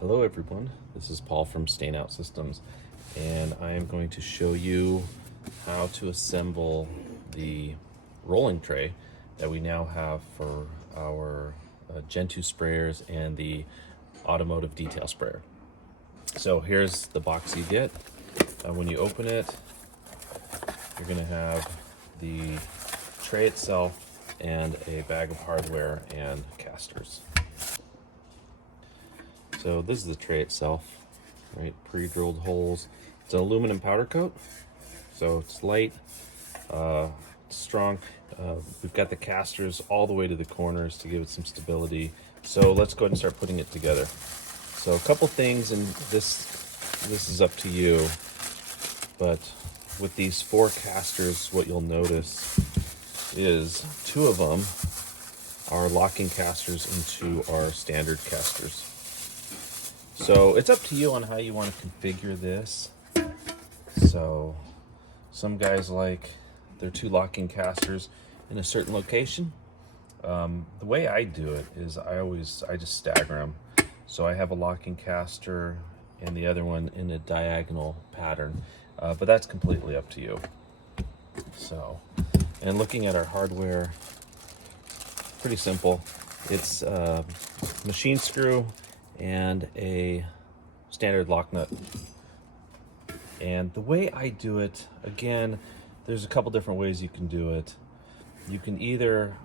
Hello everyone, this is Paul from Stain Out Systems, and I am going to show you how to assemble the rolling tray that we now have for our Gentoo sprayers and the Automotive detail sprayer. So here's the box you get. When you open it, you're going to have the tray itself and a bag of hardware and casters. So this is the tray itself, right? Pre-drilled holes. It's an aluminum powder coat, so it's light, strong. We've got the casters all the way to the corners to give it some stability. So let's go ahead and start putting it together. So a couple things, and this is up to you, but with these four casters, what you'll notice is two of them are locking casters into our standard casters. So it's up to you on how you want to configure this. So some guys like their two locking casters in a certain location. The way I do it is I just stagger them. So I have a locking caster and the other one in a diagonal pattern, but that's completely up to you. So, and looking at our hardware, pretty simple. It's a machine screw and a standard lock nut. And the way I do it, again, there's a couple different ways you can do it. You can either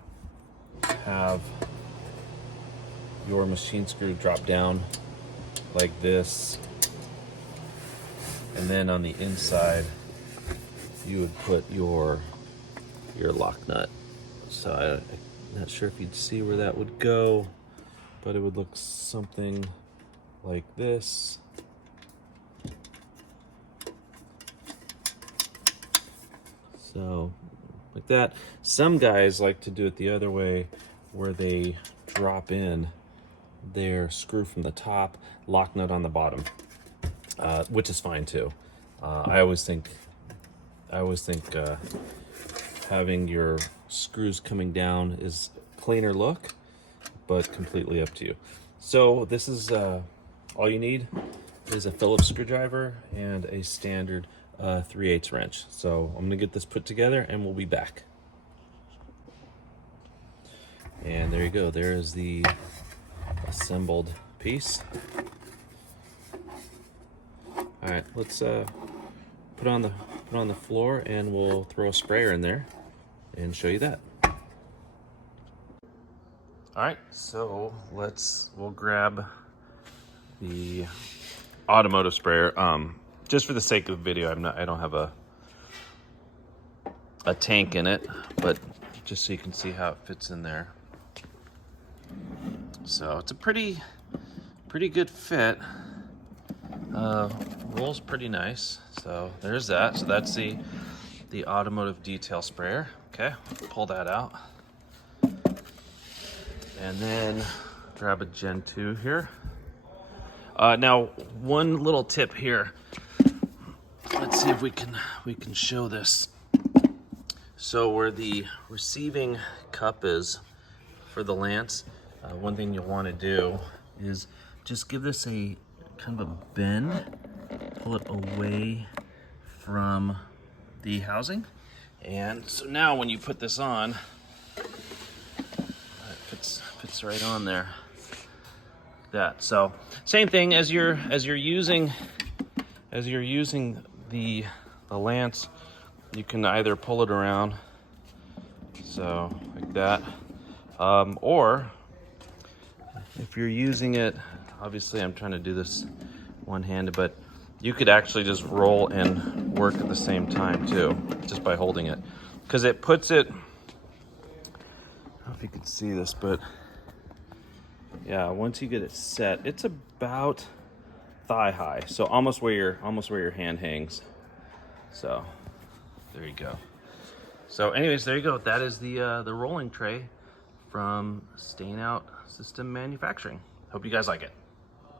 have your machine screw drop down like this, and then on the inside you would put your lock nut. So I'm not sure if you'd see where that would go, but it would look something like this. So, like that. Some guys like to do it the other way, where they drop in their screw from the top, lock nut on the bottom, which is fine too. I always think having your screws coming down is cleaner look, but completely up to you. So this is all you need is a Phillips screwdriver and a standard 3/8 wrench. So I'm gonna get this put together and we'll be back. And there you go, there's the assembled piece. All right, let's put on the floor and we'll throw a sprayer in there and show you that. All right, so we'll grab the Automotive sprayer. Just for the sake of the video, I don't have a tank in it, but just so you can see how it fits in there. So it's a pretty good fit. Rolls pretty nice. So there's that. So that's the Automotive detail sprayer. Okay, pull that out. And then grab a Gentoo here. Now, one little tip here. Let's see if we can show this. So where the receiving cup is for the lance, one thing you'll want to do is just give this a kind of a bend, pull it away from the housing. And so now when you put this on, it fits right on there. That. So same thing as you're using the lance, you can either pull it around, so like that, or if you're using it, obviously I'm trying to do this one-handed, but you could actually just roll and work at the same time too, just by holding it, because it puts it, I don't know if you can see this, but yeah, once you get it set, it's about thigh high, so almost where your hand hangs. So there you go. So anyways, there you go. That is the rolling tray from Stain Out System Manufacturing. Hope you guys like it.